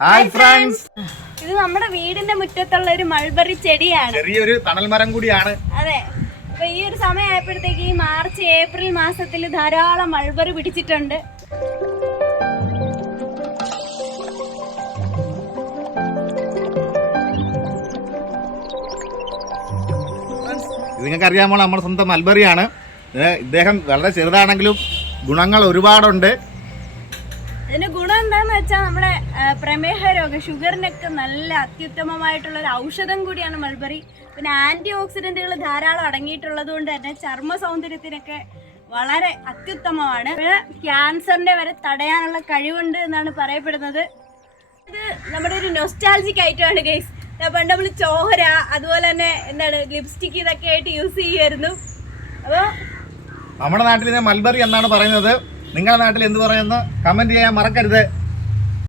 Hi friends ഇത് നമ്മുടെ വീടിന്റെ മുറ്റത്തുള്ള ഒരു മൾബറി ചെടിയാണ്. ചെറിയൊരു തണൽ മരം കൂടിയാണ്. അതെ. അപ്പൊ ഈ ഒരു സമയമായപ്പോഴത്തേക്ക് ഈ മാർച്ച് ഏപ്രിൽ മാസത്തിൽ ധാരാളം മൾബറി പിടിച്ചിട്ടുണ്ട്. നിങ്ങൾക്ക് അറിയാമോ നമ്മുടെ സ്വന്തം മൽബറിയാണ് ഇദ്ദേഹം വളരെ ചെറുതാണെങ്കിലും ഗുണങ്ങൾ ഒരുപാടുണ്ട്. ഇതിന്റെ ഗുണം എന്താന്ന് വെച്ചാൽ നമ്മുടെ പ്രമേഹ രോഗം ഷുഗറിനൊക്കെ നല്ല അത്യുത്തമമായിട്ടുള്ള ഒരു ഔഷധം കൂടിയാണ് മൾബറി. പിന്നെ ആന്റി ഓക്സിഡന്റുകൾ ധാരാളം അടങ്ങിയിട്ടുള്ളത് കൊണ്ട് തന്നെ ചർമ്മ സൗന്ദര്യത്തിനൊക്കെ വളരെ അത്യുത്തമമാണ്. ക്യാൻസറിന്റെ വരെ തടയാനുള്ള കഴിവുണ്ട് എന്നാണ് പറയപ്പെടുന്നത്. ഇത് നമ്മുടെ ഒരു നൊസ്റ്റാൾജിക് ഐറ്റമാണ് ഗൈസ് പണ്ട് നമ്മൾ ചോഹര അതുപോലെ തന്നെ എന്താണ് ലിപ്സ്റ്റിക് ഇതൊക്കെ ആയിട്ട് യൂസ് ചെയ്യുമായിരുന്നു. അപ്പോൾ നമ്മുടെ നാട്ടിൽ ഇത് മൽബറി എന്നാണ് പറയുന്നത്. നിങ്ങളുടെ നാട്ടിൽ എന്ത് പറയുന്നു? കമന്റ് ചെയ്യാൻ മറക്കരുത്.